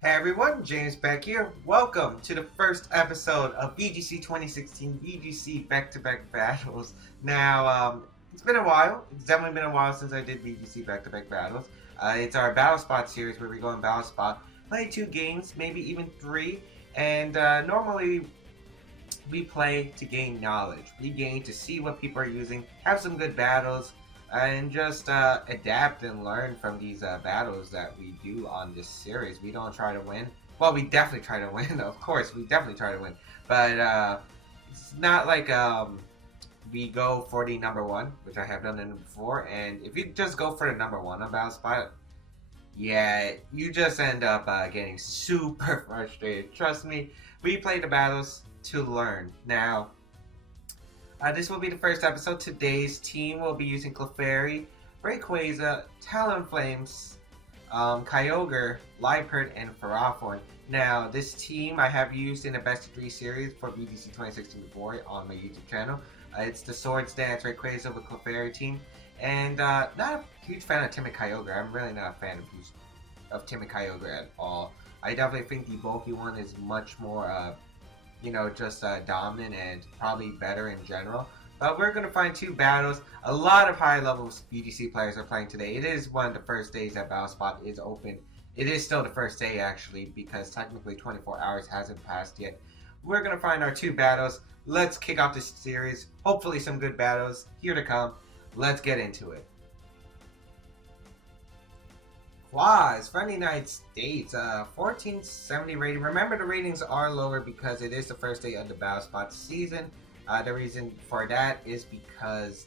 Hey everyone, James Baek here. Welcome to the first episode of VGC 2016 VGC back-to-back battles. It's been a while. It's definitely been a while since I did VGC back-to-back battles. It's our Battle Spot series where we go in Battle Spot, play 2 games, maybe even 3, and normally we play to gain knowledge. We gain to see what people are using, have some good battles, and just adapt and learn from these battles that we do on this series. We don't try to win. Well, we definitely try to win, of course. We definitely try to win, but it's not like we go for the number one, which I have done it before. And if you just go for the number one on Battle Spot, yeah, you just end up getting super frustrated. Trust me, we play the battles to learn. This will be the first episode. Today's team will be using Clefairy, Rayquaza, Talonflames, Kyogre, Liepard, and Ferrothorn. Now, this team I have used in the Best of 3 series for BDC 2016 before on my YouTube channel. It's the Swords Dance Rayquaza with Clefairy team. And not a huge fan of Timid Kyogre. I'm really not a fan of Timid Kyogre at all. I definitely think the bulky one is much more just dominant and probably better in general. But we're going to find 2 battles. A lot of high-level BGC players are playing today. It is one of the first days that Battle Spot is open. It is still the first day, actually, because technically 24 hours hasn't passed yet. We're going to find our 2 battles. Let's kick off this series. Hopefully some good battles here to come. Let's get into it. Quaz, Friendly United States, 1470 rating. Remember, the ratings are lower because it is the first day of the Battle Spot season. The reason for that is because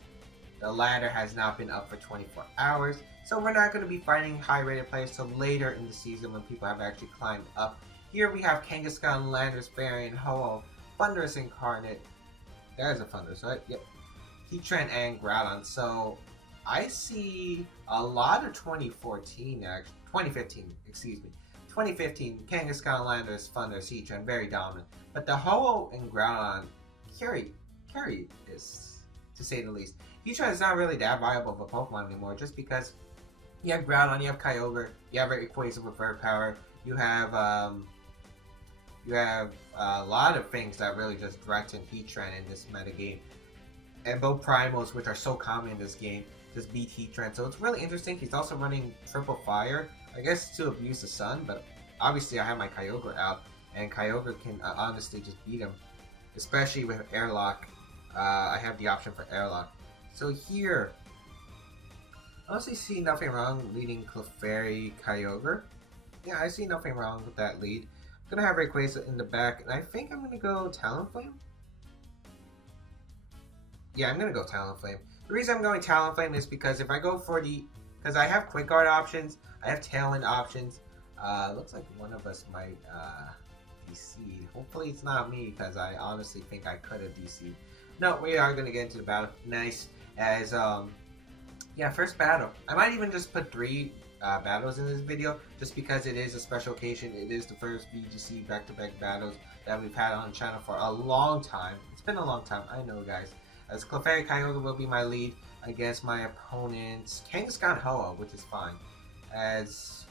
the ladder has not been up for 24 hours. So we're not going to be fighting high-rated players till later in the season when people have actually climbed up. Here we have Kangaskhan, Landorus, Varian, Ho-Oh, Thunderous Incarnate. There's a Thunderous, right? Yep. Heatran and Groudon. So I see a lot of 2014, actually, 2015, excuse me. 2015, Kangaskhan, Landorus, Thunderous, Heatran, very dominant. But the Ho-Oh and Groudon carry this, to say the least. Heatran is not really that viable of a Pokemon anymore, just because you have Groudon, you have Kyogre, you have Rayquaza with Fire Power, you have a lot of things that really just threaten Heatran in this metagame. And both Primals, which are so common in this game, just beat Heatran. So it's really interesting. He's also running Triple Fire, I guess to abuse the Sun, but obviously I have my Kyogre out, and Kyogre can honestly just beat him, especially with Airlock. I have the option for Airlock. So here, I honestly see nothing wrong leading Clefairy Kyogre. Yeah, I see nothing wrong with that lead. I'm going to have Rayquaza in the back, and I think I'm going to go Talonflame. Yeah, I'm going to go Talonflame. The reason I'm going Talonflame is because if I go for because I have Quick Guard options, I have Tailwind options. Looks like one of us might DC'd. Hopefully it's not me, because I honestly think I could have DC'd. No, we are going to get into the battle. Nice. As, first battle. I might even just put 3 battles in this video, just because it is a special occasion. It is the first VGC back-to-back battles that we've had on the channel for a long time. It's been a long time, I know, guys. As Clefairy Kyogre will be my lead against my opponent's Kangaskhan Ho-Oh, which is fine. As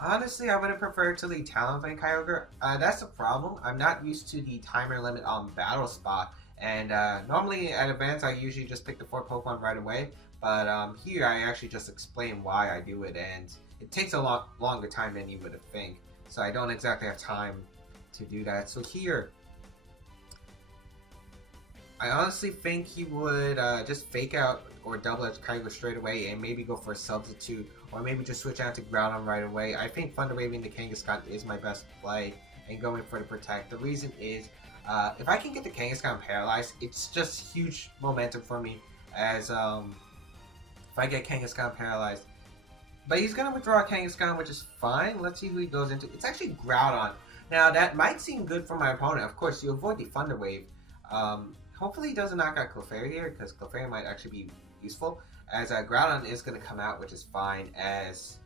honestly, I would have preferred to lead Talonflame Kyogre. That's the problem. I'm not used to the timer limit on Battle Spot, and normally at events I usually just pick the 4 Pokemon right away. But here I actually just explain why I do it, and it takes a lot longer time than you would think. So I don't exactly have time to do that. So here, I honestly think he would just fake out or double edge Kyogre straight away and maybe go for a substitute, or maybe just switch out to Groudon right away. I think Thunder Waving the Kangaskhan is my best play and going for the Protect. The reason is, if I can get the Kangaskhan paralyzed, it's just huge momentum for me, as if I get Kangaskhan paralyzed. But he's going to withdraw Kangaskhan, which is fine. Let's see who he goes into. It's actually Groudon. Now, that might seem good for my opponent. Of course, you avoid the Thunder Wave. Hopefully he doesn't knock out Clefairy here, because Clefairy might actually be useful, as Groudon is going to come out, which is fine, as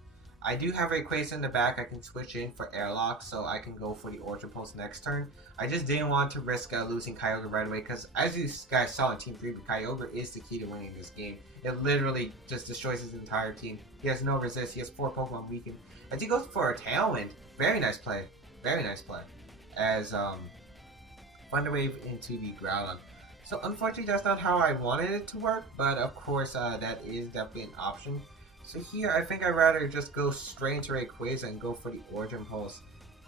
I do have Rayquaza in the back. I can switch in for Airlock, so I can go for the Origin Pulse next turn. I just didn't want to risk losing Kyogre right away, because as you guys saw in Team 3, Kyogre is the key to winning this game. It literally just destroys his entire team. He has no resist. He has 4 Pokemon weakened. As he goes for a Tailwind, very nice play. Very nice play. As Thunder Wave into the Groudon. So unfortunately, that's not how I wanted it to work, but of course, that is definitely an option. So here, I think I'd rather just go straight into Rayquaza and go for the Origin Pulse,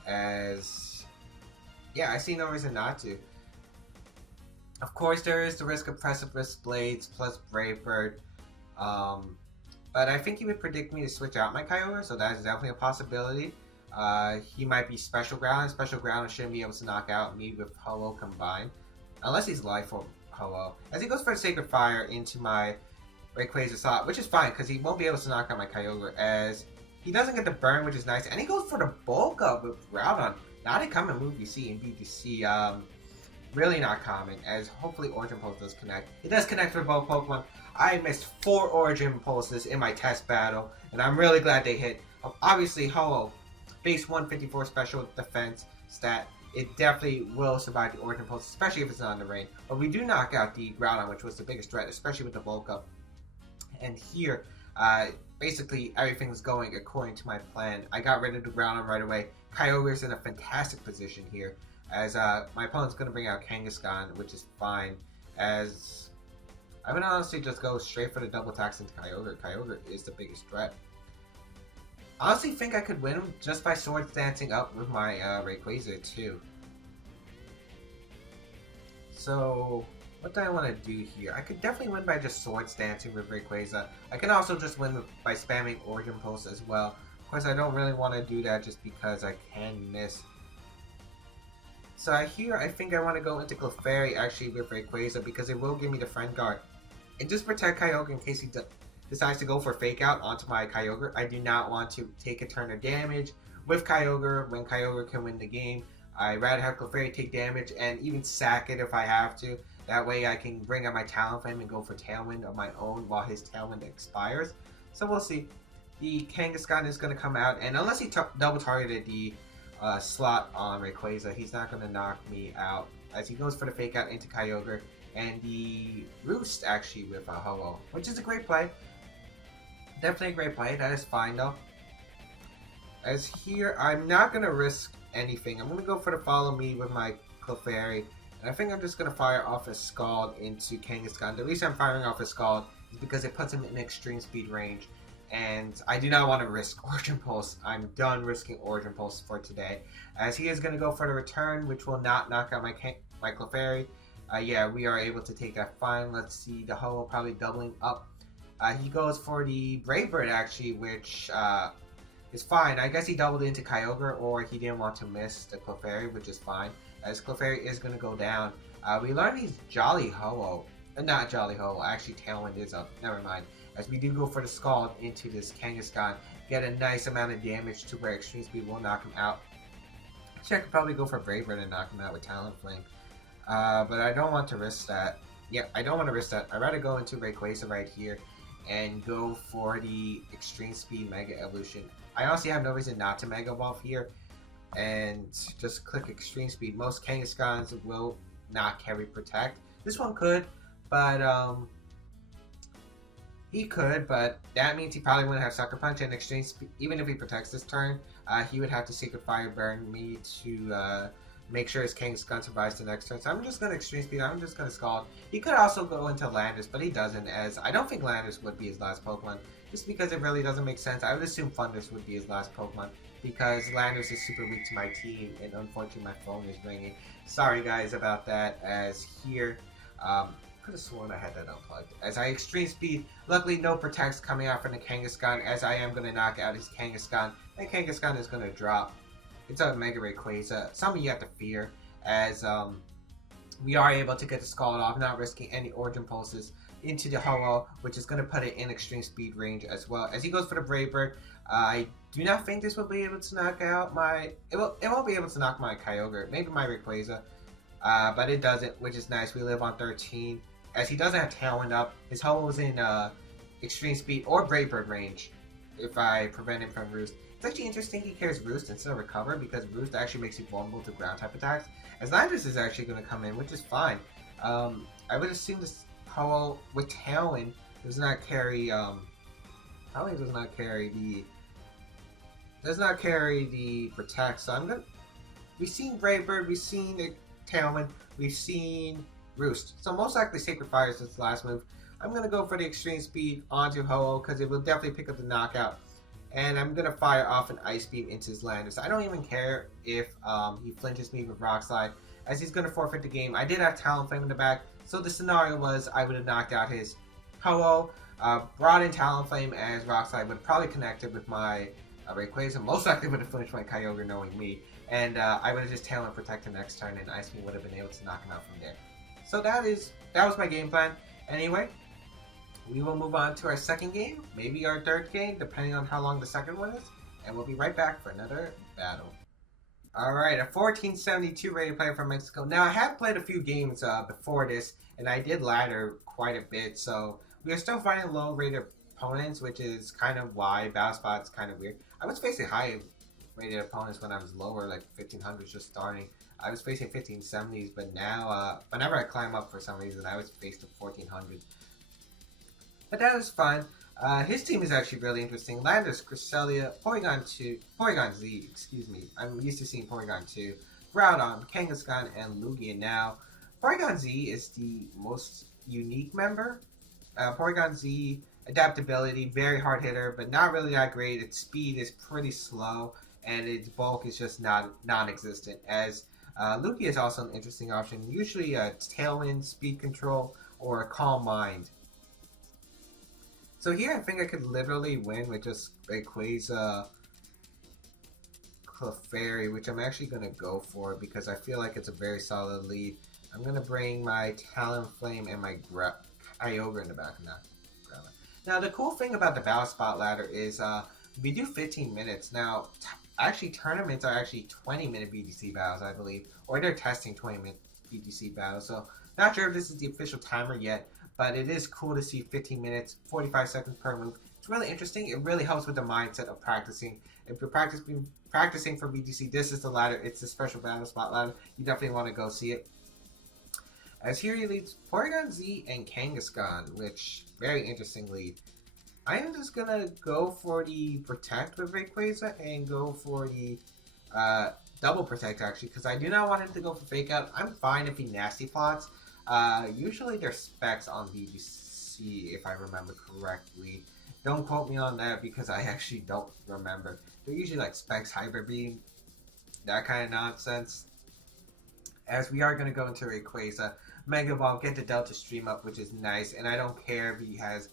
as yeah, I see no reason not to. Of course, there is the risk of Precipice Blades plus Brave Bird, but I think he would predict me to switch out my Kyogre, so that is definitely a possibility. He might be Special Ground. Special Ground shouldn't be able to knock out me with Ho-Oh combined, unless he's Life Orb Ho-Oh. As he goes for a Sacred Fire into my Rayquaza slot, which is fine because he won't be able to knock out my Kyogre, as he doesn't get the burn, which is nice, and he goes for the bulk up with Groudon. Not a common move you see in VGC, really not common, as hopefully Origin Pulse does connect. It does connect for both Pokemon. I missed 4 Origin Pulses in my test battle, and I'm really glad they hit. Obviously, Ho-Oh, base 154 special defense stat, it definitely will survive the Origin Pulse, especially if it's not in the rain. But we do knock out the Groudon, which was the biggest threat, especially with the bulk up. And here, basically everything's going according to my plan. I got rid of the Groudon right away. Kyogre's in a fantastic position here, as my opponent's going to bring out Kangaskhan, which is fine, as I would honestly just go straight for the double attacks into Kyogre. Kyogre is the biggest threat. I honestly think I could win just by Swords Dancing up with my Rayquaza too. So what do I want to do here? I could definitely win by just Swords Dancing with Rayquaza. I can also just win by spamming Origin Pulse as well. Of course, I don't really want to do that just because I can miss. So here, I think I want to go into Clefairy actually with Rayquaza, because it will give me the Friend Guard. And just protect Kyogre in case he decides to go for Fake Out onto my Kyogre. I do not want to take a turn of damage with Kyogre when Kyogre can win the game. I'd rather have Clefairy take damage and even sack it if I have to. That way I can bring out my Talonflame and go for Tailwind of my own while his Tailwind expires. So we'll see. The Kangaskhan is going to come out, and unless he double targeted the slot on Rayquaza, he's not going to knock me out, as he goes for the Fake Out into Kyogre and the Roost actually with Ho-Oh, which is a great play. Definitely a great play. That is fine though. As here, I'm not going to risk anything. I'm going to go for the Follow Me with my Clefairy. And I think I'm just going to fire off a Scald into Kangaskhan. The reason I'm firing off a Scald is because it puts him in extreme speed range. And I do not want to risk Origin Pulse. I'm done risking Origin Pulse for today. As he is going to go for the return, which will not knock out my Clefairy. Yeah, we are able to take that fine. Let's see, the Ho-Oh probably doubling up. He goes for the Brave Bird actually, which is fine. I guess he doubled into Kyogre, or he didn't want to miss the Clefairy, which is fine, as Clefairy is going to go down. We learned he's Jolly Ho-Oh. Not Jolly Ho-Oh, actually Tailwind is up. Never mind. As we do go for the Scald into this Kangaskhan, get a nice amount of damage to where Extreme Speed will knock him out. Actually, I could probably go for Brave Bird and knock him out with Talonflame. But I don't want to risk that. Yeah, I don't want to risk that. I'd rather go into Rayquaza right here and go for the Extreme Speed Mega Evolution. I honestly have no reason not to Mega Evolve here, and just click Extreme Speed. Most Kangaskhan's will not carry Protect. This one could, but he could, but that means he probably wouldn't have Sucker Punch, and Extreme Speed, even if he protects this turn, he would have to Secret Fire Burn me to make sure his Kangaskhan survives the next turn. So I'm just going to Extreme Speed, I'm just going to Scald. He could also go into Landorus, but he doesn't, as I don't think Landorus would be his last Pokemon, just because it really doesn't make sense. I would assume Thundurus would be his last Pokemon, because Landorus is super weak to my team, and unfortunately my phone is ringing. Sorry guys about that, as here, could have sworn I had that unplugged. As I Extreme Speed, luckily no Protects coming out from the Kangaskhan, as I am going to knock out his Kangaskhan, and Kangaskhan is going to drop. It's a Mega Rayquaza, something you have to fear, as we are able to get the Scald off, not risking any Origin Pulses into the Ho-Oh, which is going to put it in Extreme Speed range as well. As he goes for the Brave Bird, I do not think this will be able to knock out my... It won't be able to knock my Kyogre, maybe my Rayquaza, but it doesn't, which is nice. We live on 13. As he doesn't have Tailwind up, his Ho-Oh is in Extreme Speed or Brave Bird range. if I prevent him from Roost. It's actually interesting he carries Roost instead of Recover because Roost actually makes you vulnerable to ground type attacks. As Landorus is actually going to come in, which is fine. I would assume this Ho-Oh with Tailwind does not carry probably does not carry the Protect. So I'm gonna we've seen Brave Bird, we've seen the Tailwind, we've seen Roost. So most likely Sacred Fire is its last move. I'm gonna go for the extreme speed onto Ho-Oh because it will definitely pick up the knockout. And I'm gonna fire off an Ice Beam into his Landorus. I don't even care if he flinches me with Rock Slide, as he's gonna forfeit the game. I did have Talonflame in the back, so the scenario was I would have knocked out his Ho-Oh, brought in Talonflame as Rock Slide would have probably connected with my Rayquaza. Most likely would have flinched my Kyogre knowing me. And I would have just Talon protected next turn, and Ice Beam would have been able to knock him out from there. So that was my game plan. Anyway, we will move on to our second game, maybe our third game, depending on how long the second one is, and we'll be right back for another battle. Alright, a 1472 rated player from Mexico. Now, I have played a few games before this, and I did ladder quite a bit, so we are still fighting low rated opponents, which is kind of why Battle Spot's kind of weird. I was facing high rated opponents when I was lower, like 1500s just starting. I was facing 1570s, but now, whenever I climb up for some reason, I always face the 1400s. But that was fun. His team is actually really interesting. Landorus, Cresselia, Porygon Z, excuse me. I'm used to seeing Porygon 2, Groudon, Kangaskhan, and Lugia. Now, Porygon Z is the most unique member. Porygon Z, adaptability, very hard hitter, but not really that great. Its speed is pretty slow, and its bulk is just non-existent. As Lugia is also an interesting option. Usually a Tailwind, Speed Control, or a Calm Mind. So here I think I could literally win with just Rayquaza, Clefairy, which I'm actually going to go for because I feel like it's a very solid lead. I'm going to bring my Talonflame and my Kyogre in the back of that. Now the cool thing about the Battle Spot ladder is we do 15 minutes. Now actually tournaments are actually 20-minute VGC battles, I believe, or they're testing 20-minute VGC battles. So not sure if this is the official timer yet, but it is cool to see 15 minutes, 45 seconds per move. It's really interesting. It really helps with the mindset of practicing. If you're practicing for VGC, this is the ladder. It's a special Battle Spot ladder. You definitely want to go see it. As here he leads Porygon Z and Kangaskhan, which, very interesting lead. I am just going to go for the Protect with Rayquaza and go for the Double Protect, actually, because I do not want him to go for Fake Out. I'm fine if he Nasty Plots. Usually they're specs on VGC, if I remember correctly. Don't quote me on that because I actually don't remember. They're usually like specs, Hybrid Beam, that kind of nonsense. As we are going to go into Rayquaza, Mega Ball, get the Delta Stream up, which is nice. And I don't care if he has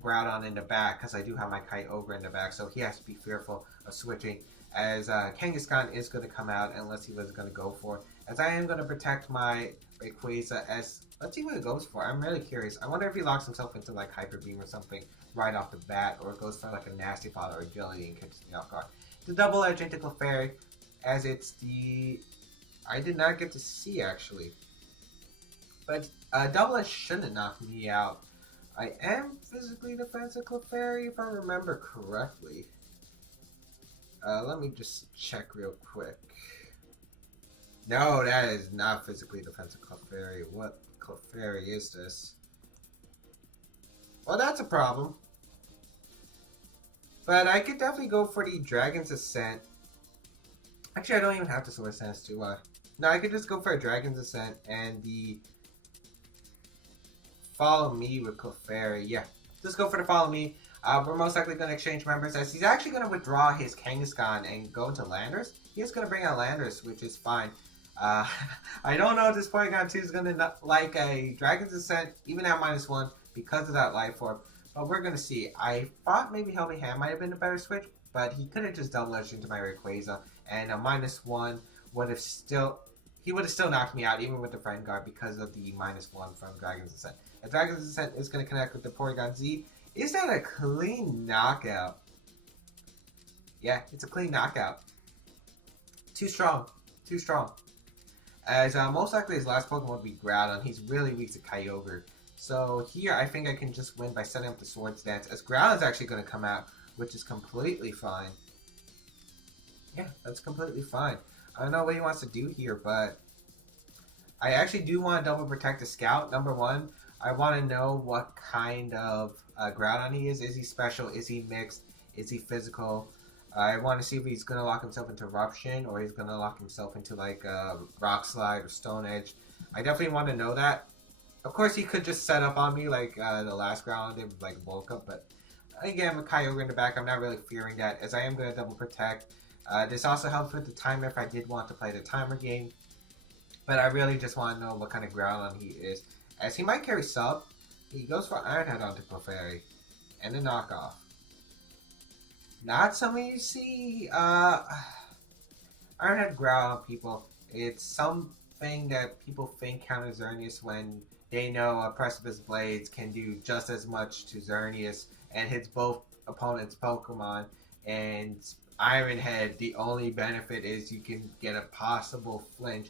Groudon in the back because I do have my Kyogre in the back, so he has to be fearful of switching. As Kangaskhan is going to come out unless he was going to go for it. As I am going to protect my Rayquaza, as let's see what it goes for. I'm really curious. I wonder if he locks himself into like Hyper Beam or something right off the bat, or goes for like a Nasty Plot or Agility and catches me off guard. The Double Edge into Clefairy, as it's the I did not get to see actually, but Double Edge shouldn't knock me out. I am physically defensive Clefairy if I remember correctly. Let me just check real quick. No, that is not physically defensive Clefairy. What Clefairy is this? Well, that's a problem. But I could definitely go for the Dragon's Ascent. Actually, I don't even have to Sword Stance, do I? No, I could just go for a Dragon's Ascent and the Follow Me with Clefairy. Yeah, just go for the Follow Me. We're most likely going to exchange members, as he's actually going to withdraw his Kangaskhan and go into Landorus. He is going to bring out Landorus, which is fine. I don't know if this Porygon 2 is going to like a Dragon's Ascent, even at -1, because of that Life Orb. But we're going to see. I thought maybe Helmy Hand might have been a better switch, but he could have just Double Edged into my Rayquaza, and a -1 would have still... He would have still knocked me out, even with the Friend Guard, because of the -1 from Dragon's Ascent. If Dragon's Ascent is going to connect with the Porygon Z, is that a clean knockout? Yeah, it's a clean knockout. Too strong. Too strong. As most likely his last Pokemon would be Groudon. He's really weak to Kyogre. So here I think I can just win by setting up the Swords Dance. As Groudon's actually going to come out which is completely fine. Yeah, that's completely fine. I don't know what he wants to do here, but I actually do want to double protect the scout. Number one, I want to know what kind of Groudon he is. Is he special? Is he mixed? Is he physical? I want to see if he's going to lock himself into Eruption or he's going to lock himself into like Rock Slide or Stone Edge. I definitely want to know that. Of course, he could just set up on me like the last Groudon did with like Bulk Up, but again, with Kyogre in the back, I'm not really fearing that as I am going to double protect. This also helps with the timer if I did want to play the timer game. But I really just want to know what kind of Groudon he is. As he might carry Sub, he goes for Iron Head onto Clefairy. And a knockoff. Not something you see. Iron Head Groudon, people. It's something that people think counters Xerneas when they know Precipice Blades can do just as much to Xerneas and hits both opponents' Pokemon. And Iron Head, the only benefit is you can get a possible flinch.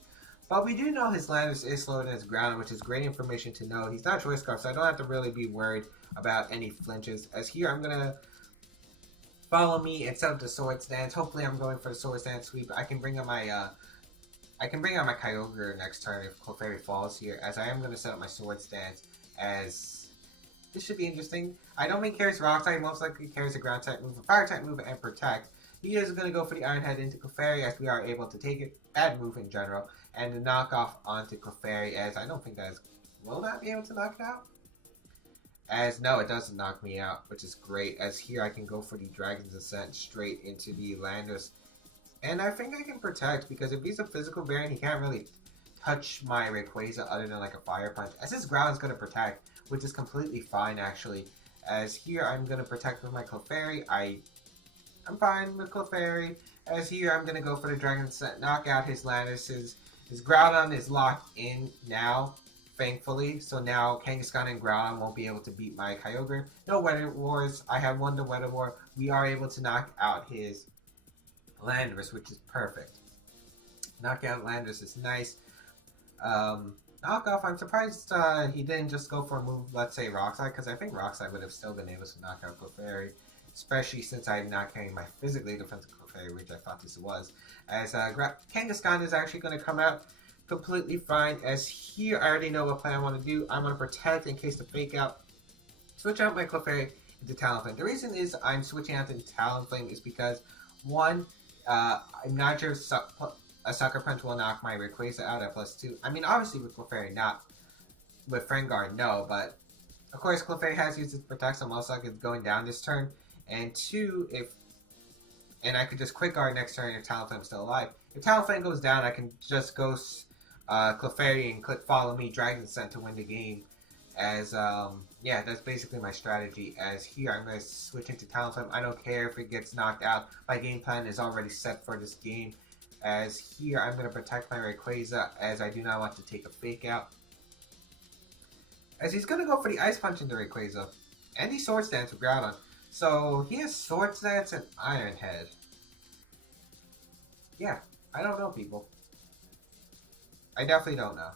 But we do know his Landorus is slower than his Groudon, which is great information to know. He's not Choice Scarf, so I don't have to really be worried about any flinches. As here, I'm going to follow me and set up the Sword Stance. Hopefully, I'm going for the Sword Stance sweep. I can bring on my Kyogre next turn if Clefairy falls here, as I am going to set up my Sword Stance, as this should be interesting. I don't think he carries Rock Type, most likely carries a Ground Type move, a Fire Type move, and Protect. He is going to go for the Iron Head into Clefairy, as we are able to take it, bad move in general, and the knockoff onto Clefairy, as I don't think that is, will that be able to knock it out? As no, it doesn't knock me out, which is great, as here I can go for the Dragon's Ascent straight into the Landorus. And I think I can Protect, because if he's a physical variant, he can't really touch my Rayquaza other than like a Fire Punch, as his Ground's going to Protect, which is completely fine actually. As here I'm going to Protect with my Clefairy. I'm fine with Clefairy. As here, I'm going to go for the Dragon Set, knock out his Landorus. His Groudon is locked in now, thankfully. So now Kangaskhan and Groudon won't be able to beat my Kyogre. No Weather Wars. I have won the Weather War. We are able to knock out his Landorus, which is perfect. Knock out Landorus is nice. Knockoff, I'm surprised he didn't just go for a move, let's say Rock Slide, because I think Rock Slide would have still been able to knock out Clefairy. Especially since I'm not carrying my physically defensive Clefairy, which I thought this was. As Kangaskhan is actually going to come out completely fine. As here, I already know what play I want to do. I want to Protect in case the Fake Out. Switch out my Clefairy into Talonflame. The reason is I'm switching out into Talonflame is because, one, I'm not sure if a Sucker Punch will knock my Rayquaza out at +2. I mean, obviously with Clefairy, not with Frengar, no, but of course Clefairy has used its Protect, so most likely it's going down this turn. And two, and I could just Quick Guard next turn if Talonflame's still alive. If Talonflame goes down, I can just go Clefairy and click Follow Me, Dragon Scent to win the game. As, yeah, that's basically my strategy. As here, I'm going to switch into Talonflame. I don't care if it gets knocked out. My game plan is already set for this game. As here, I'm going to Protect my Rayquaza, as I do not want to take a Fake Out. As he's going to go for the Ice Punch into Rayquaza. And the Sword Stance with Groudon. So, he has Sword Stance and Iron Head. Yeah, I don't know, people. I definitely don't know.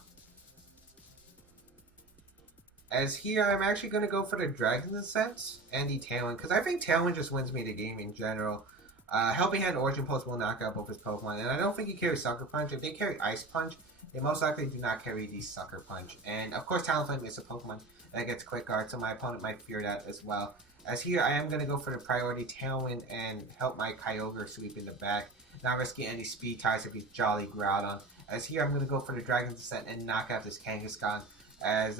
As here, I'm actually going to go for the Dragon's Ascent and the Tailwind, because I think Tailwind just wins me the game in general. Helping Hand Origin Pulse will knock out both his Pokemon, and I don't think he carries Sucker Punch. If they carry Ice Punch, they most likely do not carry the Sucker Punch. And, of course, Talonflame is a Pokemon that gets Quick Guard, so my opponent might fear that as well. As here, I am going to go for the priority Tailwind and help my Kyogre sweep in the back, not risking any speed ties if he's Jolly Groudon. As here, I'm going to go for the Dragon's Ascent and knock out this Kangaskhan, as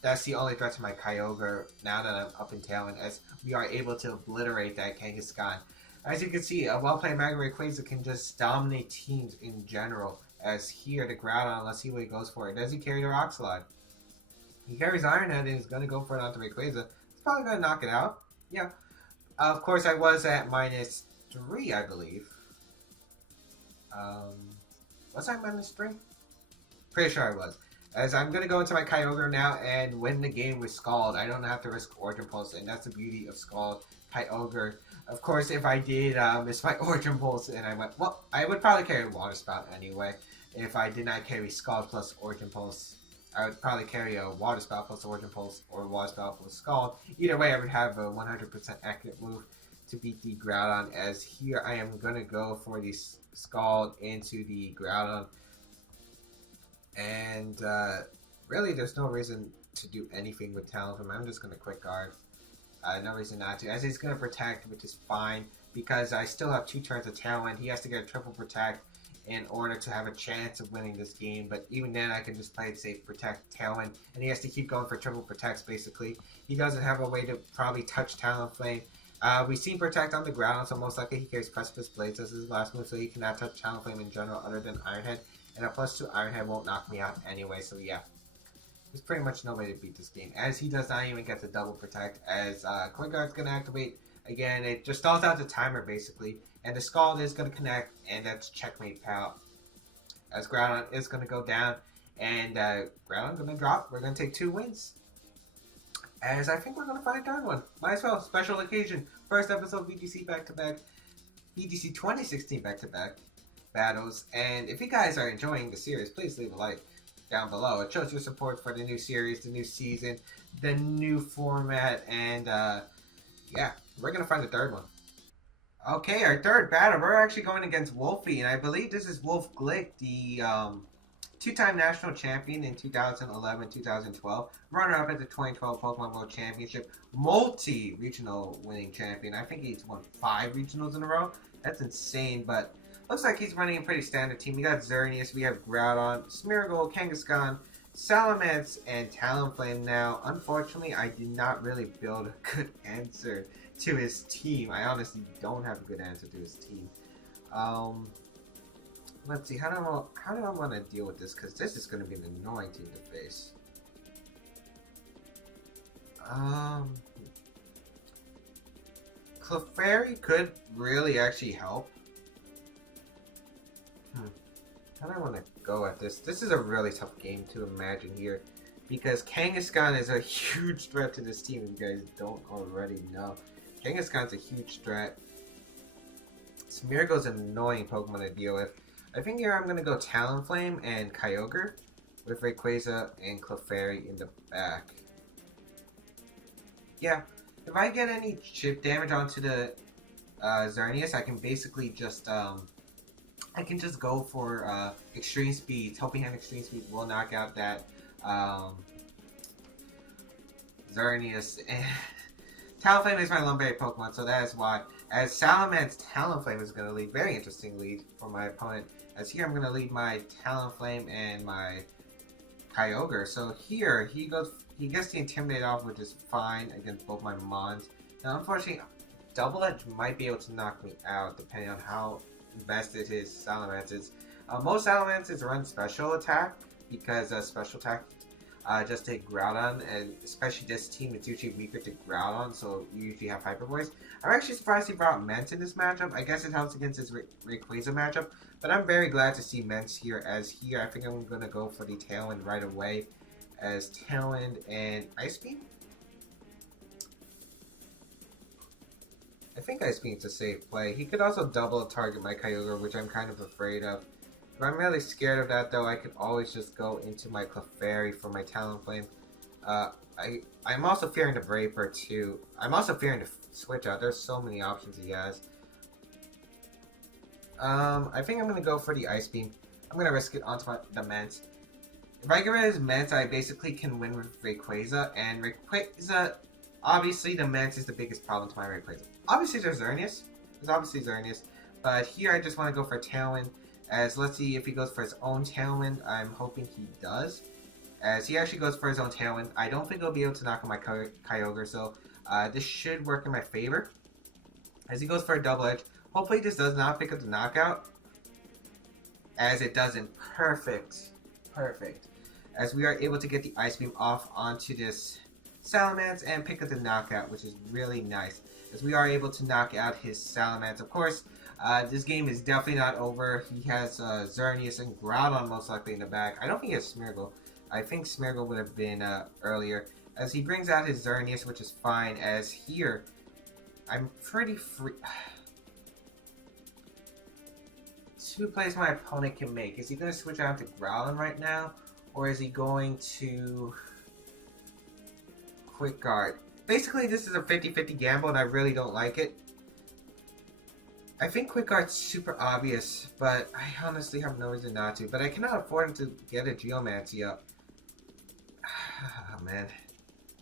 that's the only threat to my Kyogre now that I'm up in Tailwind, as we are able to obliterate that Kangaskhan. As you can see, a well-played Magma Rayquaza can just dominate teams in general. As here, the Groudon, let's see what he goes for. Does he carry the Rock Slide? He carries Iron Head and is going to go for it onto Rayquaza. It's probably going to knock it out. Yeah. Of course, I was at -3, I believe. Was I -3? Pretty sure I was. As I'm going to go into my Kyogre now and win the game with Scald. I don't have to risk Origin Pulse, and that's the beauty of Scald Kyogre. Of course, if I did miss my Origin Pulse and I went, well, I would probably carry Water Spout anyway. If I did not carry Scald plus Origin Pulse, I would probably carry a Water Spout plus Origin Pulse or Water Spout plus Scald. Either way, I would have a 100% accurate move to beat the Groudon, as here I am going to go for the Scald into the Groudon. And really there's no reason to do anything with Talonflame. I'm just going to Quick Guard. No reason not to, as he's going to Protect, which is fine, because I still have 2 turns of Tailwind. He has to get a triple Protect in order to have a chance of winning this game, but even then I can just play it safe, Protect, Tailwind, and he has to keep going for triple Protects basically. He doesn't have a way to probably touch Talonflame. We've seen Protect on the ground, so most likely he carries Precipice Blades as his last move, so he cannot touch Talonflame in general other than Iron Head, and a +2 Iron Head won't knock me out anyway, so yeah. There's pretty much no way to beat this game, as he does not even get the double Protect, as Quick Guard's going to activate. Again, it just stalls out the timer basically, and the Scald is going to connect, and that's checkmate, pal. As Groudon is going to go down, and Groudon going to drop. We're going to take 2 wins. As I think we're going to find a third one. Might as well. Special occasion. First episode VGC back-to-back. VGC 2016 back-to-back battles. And if you guys are enjoying the series, please leave a like down below. It shows your support for the new series, the new season, the new format, and yeah, we're going to find a third one. Okay, our third battle, we're actually going against Wolfie, and I believe this is Wolf Glick, the 2-time national champion in 2011-2012, runner-up at the 2012 Pokemon World Championship, multi-regional winning champion. I think he's won 5 regionals in a row. That's insane, but looks like he's running a pretty standard team. We got Xerneas, we have Groudon, Smeargle, Kangaskhan, Salamence, and Talonflame. Now, unfortunately, I did not really build a good answer to his team. I honestly don't have a good answer to his team. Let's see, how do I want to deal with this? Because this is going to be an annoying team to face. Clefairy could really actually help. How do I want to go at this? This is a really tough game to imagine here, because Kangaskhan is a huge threat to this team, if you guys don't already know. Kangaskhan's a huge threat. Smeargle's an annoying Pokemon to deal with. I think here I'm going to go Talonflame and Kyogre, with Rayquaza and Clefairy in the back. Yeah, if I get any chip damage onto the Xerneas, I can basically just I can just go for Extreme Speed, hoping an Extreme Speed will knock out that Xerneas. Talonflame is my Lumberry Pokemon, so that is why. As Salamence, Talonflame is going to lead. Very interesting lead for my opponent. As here, I'm going to lead my Talonflame and my Kyogre. So here, he gets the Intimidate off, which is fine against both my Mons. Now, unfortunately, Double Edge might be able to knock me out, depending on how invested his Salamence is. Most Salamances run Special Attack, because Special Attack just take Groudon, and especially this team, it's usually weaker to Groudon, so you usually have Hyper Voice. I'm actually surprised he brought Ment in this matchup. I guess it helps against his Rayquaza matchup, but I'm very glad to see Ment here, as here I think I'm going to go for the Tailwind right away, as Tailwind and Ice Beam? I think Ice Beam's a safe play. He could also double target my Kyogre, which I'm kind of afraid of. If I'm really scared of that, though, I could always just go into my Clefairy for my Talonflame. I'm also fearing the Vapor, too. I'm also fearing the Switch Out. There's so many options he has. I think I'm going to go for the Ice Beam. I'm going to risk it onto the Ment. If I get rid of his Ment, I basically can win with Rayquaza. And Rayquaza, obviously, the Ment is the biggest problem to my Rayquaza. Obviously, there's Xerneas. There's obviously Xerneas. But here, I just want to go for Tailwind. As let's see if he goes for his own Tailwind. I'm hoping he does. As he actually goes for his own Tailwind. I don't think he'll be able to knock on my Kyogre. So this should work in my favor. As he goes for a Double Edge. Hopefully this does not pick up the knockout. As it doesn't. Perfect. Perfect. As we are able to get the Ice Beam off onto this Salamence and pick up the knockout, which is really nice. As we are able to knock out his Salamence. Of course, this game is definitely not over. He has Xerneas and Groudon most likely in the back. I don't think he has Smeargle. I think Smeargle would have been earlier. As he brings out his Xerneas, which is fine. As here, I'm pretty free. Two plays my opponent can make. Is he going to switch out to Groudon right now? Or is he going to Quick Guard? Basically, this is a 50-50 gamble, and I really don't like it. I think Quick Guard's super obvious, but I honestly have no reason not to. But I cannot afford him to get a Geomancy up. Oh, man.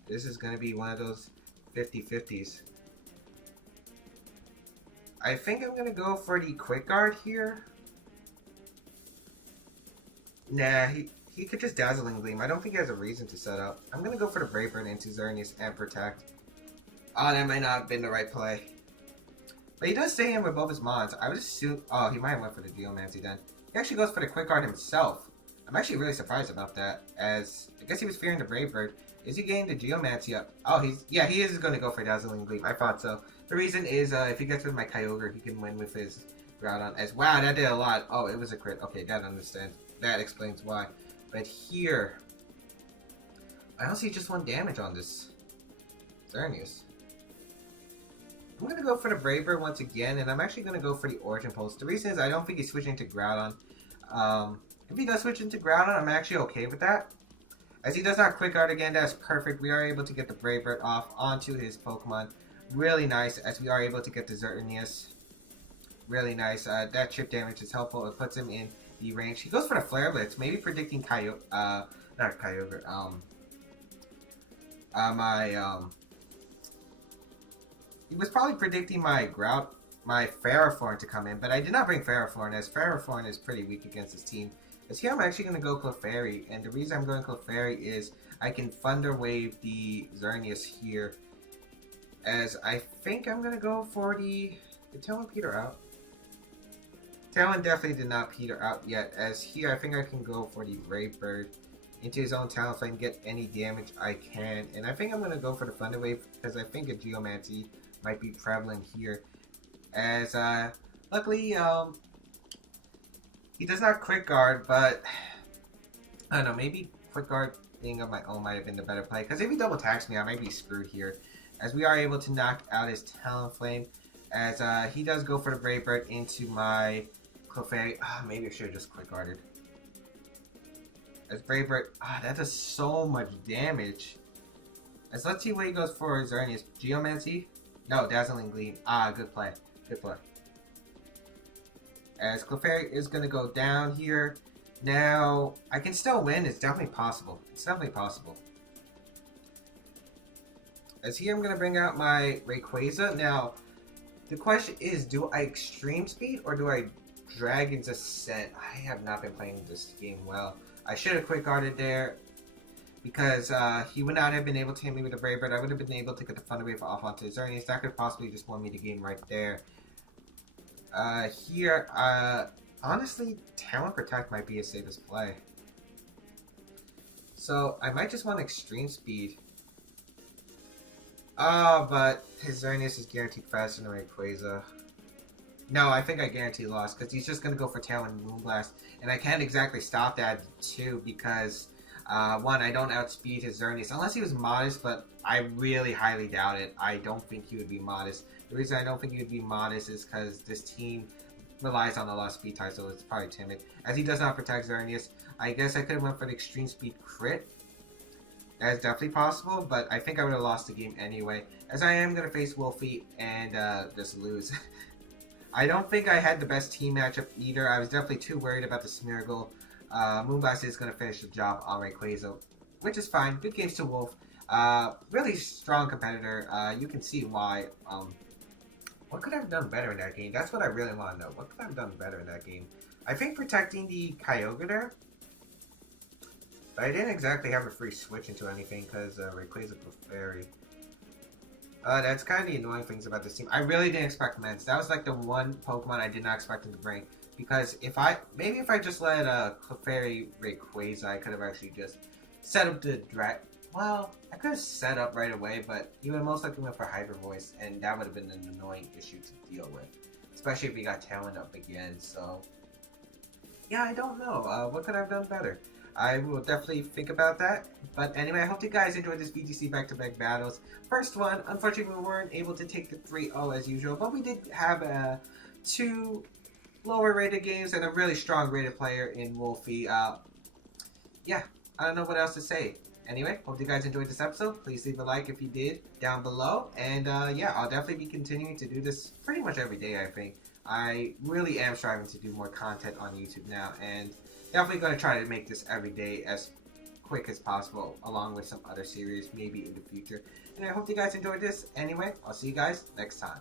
This is going to be one of those 50-50s. I think I'm going to go for the Quick Guard here. Nah, he could just Dazzling Gleam. I don't think he has a reason to set up. I'm going to go for the Brave Bird into Xerneas and Protect. Oh, that might not have been the right play. But he does stay in with both his mons. I would assume... Oh, he might have went for the Geomancy then. He actually goes for the Quick Guard himself. I'm actually really surprised about that, as I guess he was fearing the Brave Bird. Is he getting the Geomancy up? Oh, he is going to go for Dazzling Gleam. I thought so. The reason is if he gets with my Kyogre, he can win with his Groudon. As wow, that did a lot. Oh, it was a crit. Okay, that understands. That explains why. But here, I don't see just one damage on this Xerneas. I'm going to go for the Brave Bird once again, and I'm actually going to go for the Origin Pulse. The reason is I don't think he's switching to Groudon. If he does switch into Groudon, I'm actually okay with that. As he does not Quick Guard again, that's perfect. We are able to get the Brave Bird off onto his Pokemon. Really nice, as we are able to get the Xerneas. Really nice. That chip damage is helpful. It puts him in the range. He goes for the Flare Blitz, maybe predicting not Kyogre, he was probably predicting my Ferrothorn to come in, but I did not bring Ferrothorn, as Ferrothorn is pretty weak against his team. As here, I'm actually going to go Clefairy, and the reason I'm going Clefairy is I can Thunder Wave the Xerneas here, as I think I'm going to go for the... Did Talon peter out? Talon definitely did not peter out yet, as here I think I can go for the Brave Bird into his own Talonflame and get any damage I can, and I think I'm going to go for the Thunder Wave, because I think a Geomancy might be prevalent here, as luckily he does not Quick Guard, but I don't know, maybe Quick Guard being of my own might have been the better play, because if he double attacks me I might be screwed here, as we are able to knock out his Talonflame, as he does go for the Brave Bird into my Clefairy. Maybe I should have just Quick Guarded, as Brave Bird, that does so much damage, as let's see what he goes for Xerneas. Geomancy? No, Dazzling Gleam. Good play. Good play. As Clefairy is going to go down here. Now, I can still win. It's definitely possible. It's definitely possible. As here, I'm going to bring out my Rayquaza. Now, the question is, do I Extreme Speed or do I Dragon's Ascent? I have not been playing this game well. I should have Quick Guarded there, because he would not have been able to hit me with a Brave Bird. I would have been able to get the Thunder Wave off onto Xerneas. That could possibly just won me the game right there. Here, honestly, Talon Protect might be a safest play. So, I might just want Extreme Speed. But his Xerneas is guaranteed faster than Rayquaza. No, I think I guarantee loss, because he's just going to go for Talon Moonblast. And I can't exactly stop that, too, because... one, I don't outspeed his Xerneas, unless he was modest, but I really highly doubt it. I don't think he would be modest. The reason I don't think he would be modest is because this team relies on a lot of speed types, so it's probably timid. As he does not protect Xerneas, I guess I could have went for the Extreme Speed crit. That is definitely possible, but I think I would have lost the game anyway, as I am going to face Wolfie and just lose. I don't think I had the best team matchup either. I was definitely too worried about the Smeargle. Moonblast is going to finish the job on Rayquaza, which is fine. Good games to Wolf. Really strong competitor. You can see why. What could I have done better in that game? That's what I really want to know. What could I have done better in that game? I think protecting the Kyogre there. But I didn't exactly have a free switch into anything because Rayquaza Clefairy. That's kind of the annoying things about this team. I really didn't expect Mence. That was like the one Pokemon I did not expect him to bring. Because if I just let Clefairy Rayquaza, I could have actually just set up the well, I could have set up right away, but he would most likely went for Hyper Voice, and that would have been an annoying issue to deal with. Especially if he got Talon up again, so... Yeah, I don't know. What could I have done better? I will definitely think about that. But anyway, I hope you guys enjoyed this VGC back-to-back battles. First one, unfortunately we weren't able to take the 3-0 as usual, but we did have 2 lower rated games and a really strong rated player in Wolfie. Yeah, I don't know what else to say. Anyway, hope you guys enjoyed this episode. Please leave a like if you did down below. And yeah, I'll definitely be continuing to do this pretty much every day, I think. I really am striving to do more content on YouTube now, and definitely going to try to make this every day as quick as possible, along with some other series maybe in the future. And I hope you guys enjoyed this. Anyway, I'll see you guys next time.